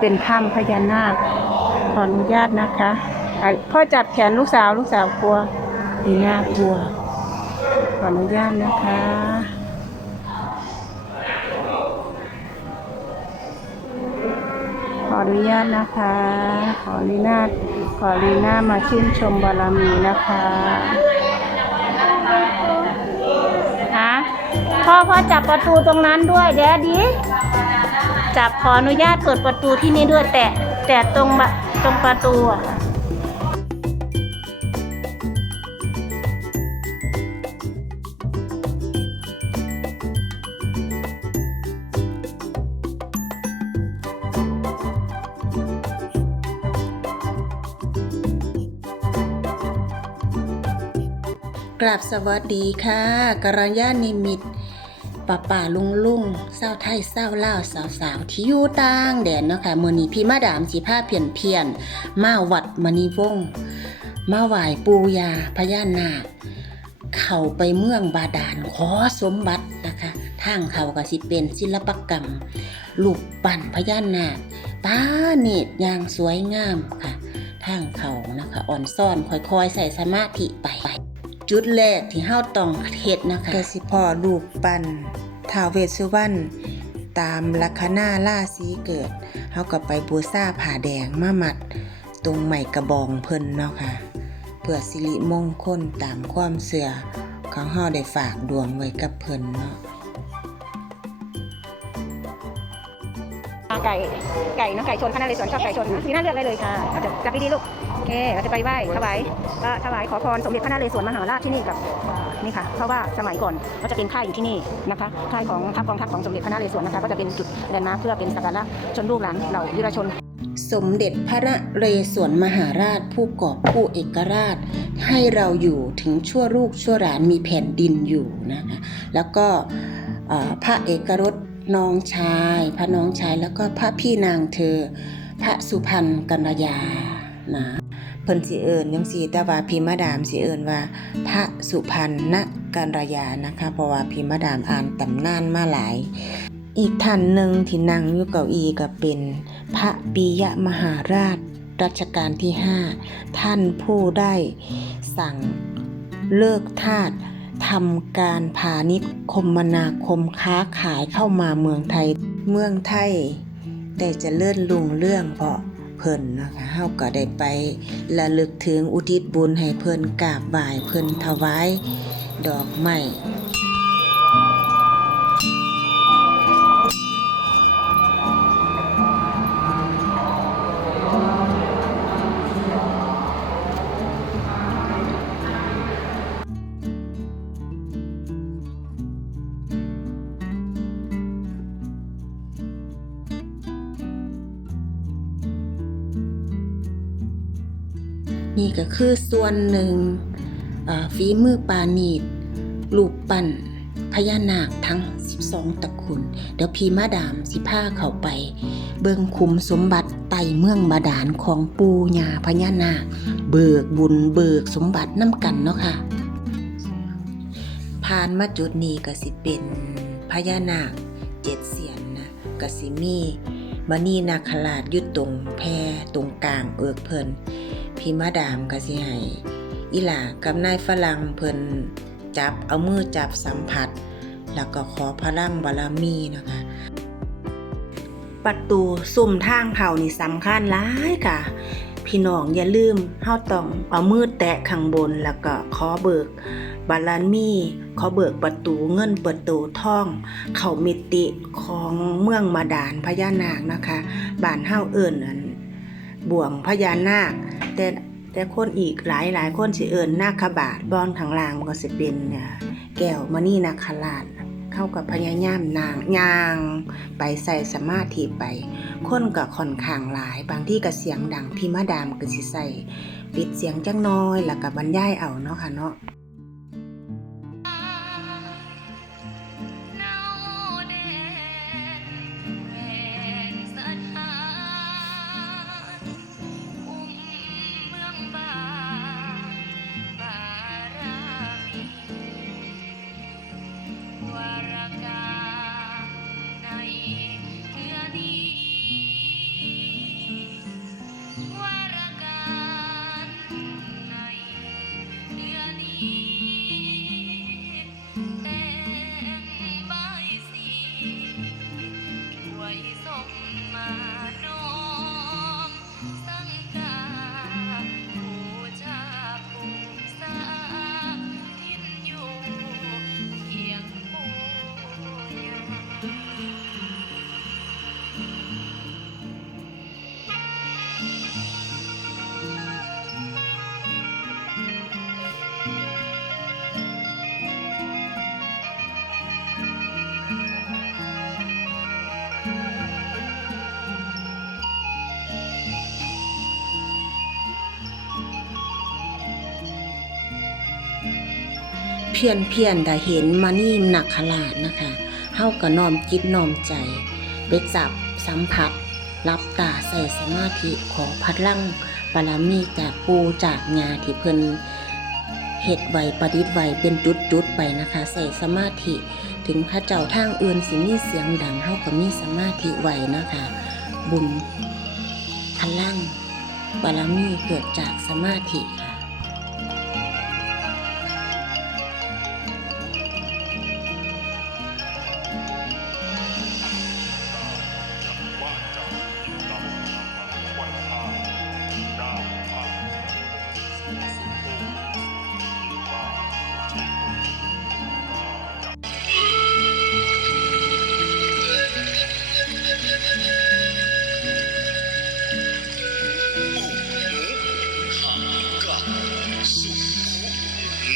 เป็นถ้ำพญานาคขออนุญาตนะคะพ่อจับแขนลูกสาวลูกสาวกลัวมีน่ากลัวขออนุญาตนะคะขออนุญาตนะคะ ขอลีนาขอลีนามาชื่นชมบารมีนะคะฮะพ่อพ่อจับประตูตรงนั้นด้วยเดี๋ยวดิ จับขออนุญาตเปิดประตูที่นี่ด้วยแตะแตะตรงตรงประตูอะค่ะกราบสวัสดีค่ะกรญานิมิตร ป่าป่าลุงลุงเศร้าไทยเศร้าล่าสาวสาวที่อยู่ต่างแดนเนาะค่ะมือนี้พี่มาดามสีผ้าเพียนเพียนมาวัดมณีวงมาไหว้ปูยาพญานาคเข้าไปเมืองบาดาลขอสมบัตินะคะทางเขาก็สิเป็นศิลปกรรมลูกปั้นพญานาคตาเนตรอย่างสวยงามค่ะ ทางเขานะคะอ่อนซ่อนค่อยๆใส่สมาธิไป จุดแรกที่เฮาต้องเฮ็ดนะคะก็สิพ่อรูปปั้นท้าวเวสสุวรรณตามลัคนาราศีเกิดเฮาก็ไปบูชาผ้าแดงมามัด ตรงไม้กระบองเพิ่นเนาะค่ะ เพื่อสิริมงคลตามความเสื่อของเฮาได้ฝากดวงไว้กับเพิ่นเนาะ ไก่ไก่เนาะไก่ชนพระนเรศวรชอบไก่ชนสีหน้าเลือกได้เลยค่ะเอาจะจับดีๆลูกโอเคเราจะไปไหว้ถวายเอ่อถวายขอพรสมเด็จพระนเรศวรมหาราชที่นี่กับนี่ค่ะเพราะว่าสมัยก่อนก็จะเป็นค่ายอยู่ที่นี่นะคะค่ายของทัพกองทัพของสมเด็จพระนเรศวรนะคะก็จะเป็นจุดแลนด์มาร์คเพื่อเป็นสักการะชนลูกหลานเหล่าวีรชน สมเด็จพระนเรศวรมหาราชผู้กอบผู้เอกราช ให้เราอยู่ถึงชั่วลูกชั่วหลานมีแผ่นดินอยู่นะคะแล้วก็พระเอกรส น้องชาย พระน้องชายแล้วก็พระพี่นางเธอ พระสุพรรณกัญญานะเพิ่นสิเอิญยังสีแต่ว่าพิมดามสิเอิญว่า พระสุพรรณนกัญญานะคะ เพราะว่าพิมดามอ่านตำนานมาหลาย อีกท่านหนึ่งที่นั่งอยู่เก้าอี้ก็เป็น พระปิยมหาราชรัชกาลที่ 5 ท่านผู้ได้สั่งเลิกทาส ทำการพาณิชย์คมนาคมค้าขายเข้ามาเมืองไทย เมืองไทยได้จะเลื่อนลุงเรื่องเพราะเพิ่นนะคะเฮาก็ได้ไประลึกถึงอุทิศบุญให้เพิ่นกราบไหว้เพิ่นถวาย ดอกไม้ คือส่วนหนึ่งฝีมือปานีดรูปปั้นพญานาคทั้ง 12ตระกูลเดี๋ยวพีมาดามสิพาเข้าไป เบิงคุมสมบัติไต่เมืองบาดาลของปูญาพญานาค เบิกบุญเบิกสมบัติน้ำกันเนาะค่ะ ผ่านมาจุดนี้ก็สิเป็นพญานาคเจ็ดเสียนนะก็สิมีมณีนาคราชยุดตรงแพรตรงกลางเอิกเพิ่น พี่มาดามก็สิให้อีหล่ากับนายฝรั่งเพิ่นจับเอามือจับสัมผัส แล้วก็ขอพลังบารมีนะคะ ประตูซุ่มทางเขานี่สำคัญหลายค่ะ พี่น้องอย่าลืมเฮาต้องเอามือแตะข้างบนแล้วก็ขอเบิกบารมีขอเบิกประตูเงินประตูทอง เข้ามิติของเมืองมาดานพญานาคนะคะบ้านเฮาเอิ้นอันบ่วงพญานาค แต่แต่คนอีกหลายหลายคนสิเอิญนาคบาทบอนทางล่างมันก็สิเป็นแก้วมณีนาคราชเข้ากับพญายามนางยาง ไปใส่สมาธิไป คนก็ค่อนข้างหลาย บางที่ก็เสียงดังพี่มาดามก็สิใส่ปิดเสียงจังน้อยแล้วก็บรรยายเอาเนาะค่ะเนาะ พียนเพียนได้เห็นมานี่หนักขลาดนะคะเฮาก็น้อมจิตน้อมใจ ไปจับสัมผัส รับตาใส่สมาธิขอพัดลั่งปารมีจากปูจากงาที่เพิ่นเฮ็ดไวประดิษฐ์ไวเป็นจุดๆไปนะคะใส่สมาธิ ถึงพระเจ้าทางอื่นสิมีเสียงดังเฮาก็มีสมาธิไวนะคะ บุญพลังบารมีเกิดจากสมาธิค่ะ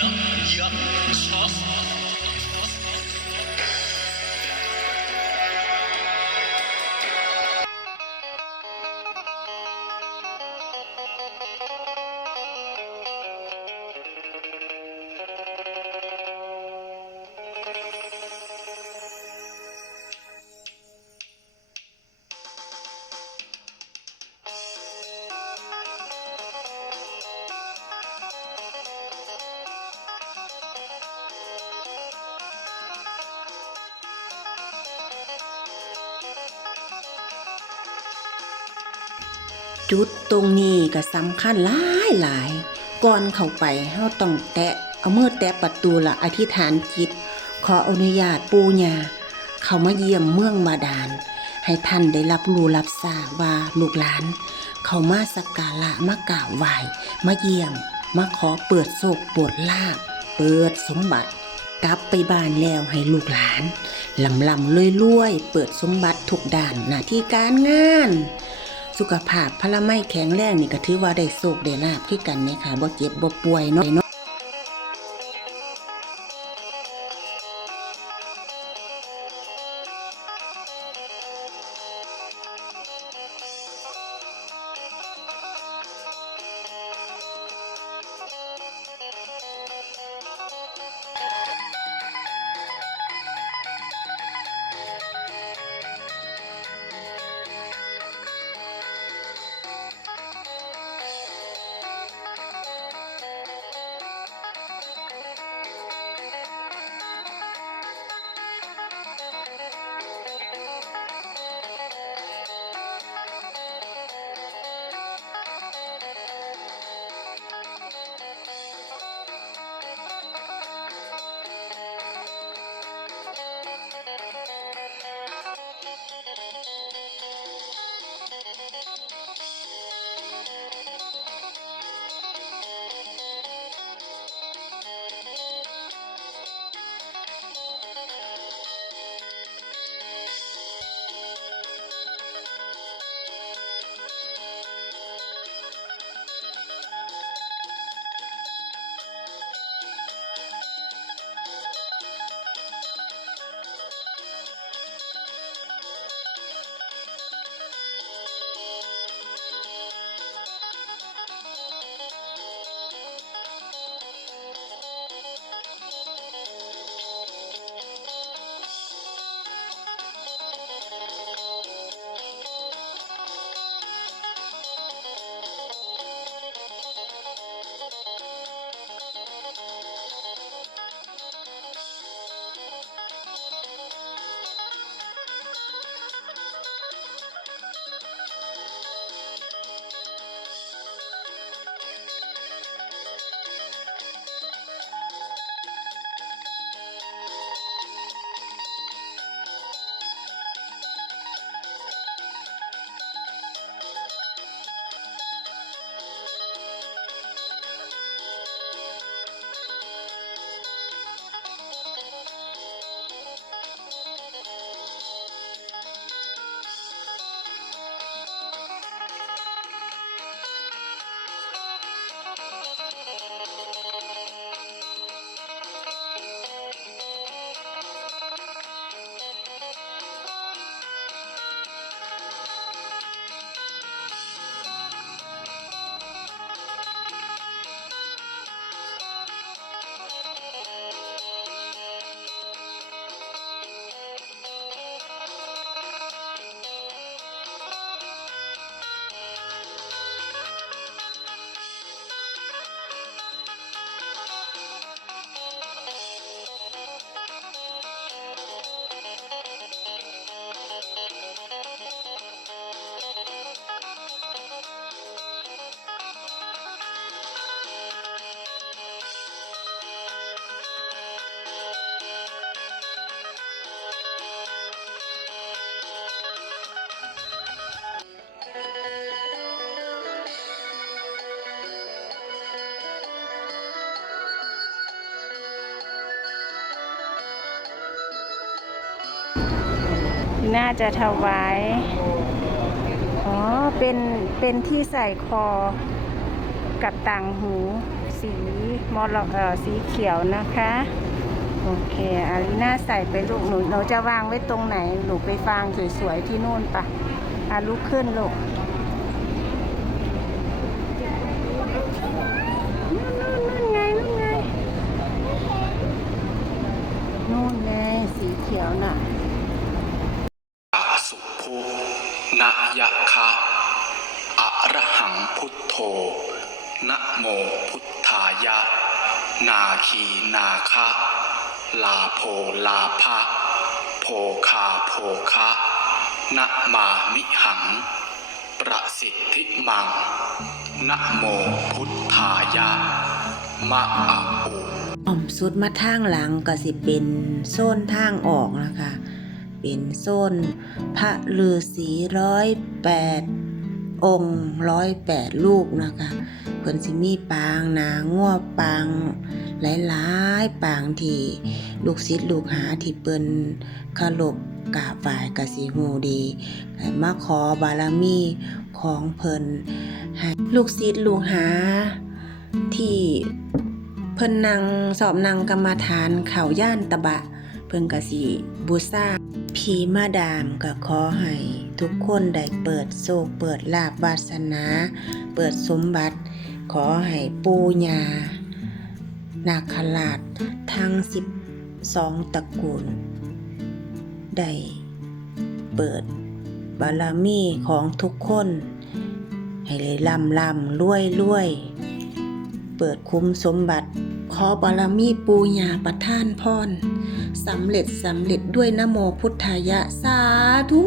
ขุนยั จุดตรงนี้ก็สำคัญหลายหลายก่อนเข้าไปเฮาต้องแตะเอามือแตะประตูละอธิษฐานจิต ขออนุญาตปู่ย่าเข้ามาเยี่ยมเมืองบาดาล ให้ท่านได้รับรู้รับทราบว่าลูกหลาน เขามาสักการะมากราบไหว้มาเยี่ยม มาขอเปิดโศกปวดลาบ เปิดสมบัติ กลับไปบ้านแล้วให้ลูกหลานลำลำรวยรวยเปิดสมบัติทุกด้านหน้าที่การงาน สุขภาพพละไม่แข็งแรงนี่ก็ถือว่าได้โศกได้ลาบคือกันนะค่ะบ่เจ็บบ่ป่วยเนาะ น่าจะถวาย อ๋อ เป็น เป็นที่ใส่คอ กับต่างหู สีมอลเอ่อสีเขียวนะคะ โอเค อารีน่าใส่ไปลูก หนู หนูจะวางไว้ตรงไหน หนูไปฟางสวยๆที่นู่นปะอาลุกขึ้นลูกนู่นนู่นนู่นไงนู่นไง นู่นไงสีเขียวน่ะ อาสุภู นะยะคะอะระหังพุทโธ นะโมพุทธายะ นาคีนาคะ ลาโพลาภะโพคาโพคะนะมามิหัง ประสิทธิมัง นะโมพุทธายะ มะอะอุอ้อมสุดมาทางหลังก็สิเป็นโซนทางออกนะคะ เป็นโซน พระฤาษีร้อยแปดองค์ร้อยแปดลูกนะคะเพิ่นสิมีปางนางัวปางหลายๆปางที่ลูกศิษย์ลูกหาที่เปิ้นเคารพกาบไหว้ก็สิฮู้ดีมาขอบารมีของเพิ่นให้ลูกศิษย์ลูกหาที่เพิ่นนั่งสอบนั่งกรรมฐานเขาย่านตะบะ เพิ่นก็สิบูชา พีมาดามก็ขอให้ทุกคนได้เปิดโศกเปิดลาบวาสนา เปิดสมบัติ ขอให้ปูญานาคราชทั้งสิบสองตระกูล ได้เปิดบารมีของทุกคน ให้เลยลำลำรวยรวย เปิดคุ้มสมบัติ ขอบารมีปูญาประท่านพรสำเร็จสำเร็จด้วยนโมพุท ทายะสาธุ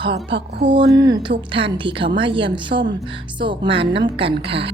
ขอบพระคุณทุกท่านที่เขามาเยี่ยมส้มโศกมานน้ำกันค่ะ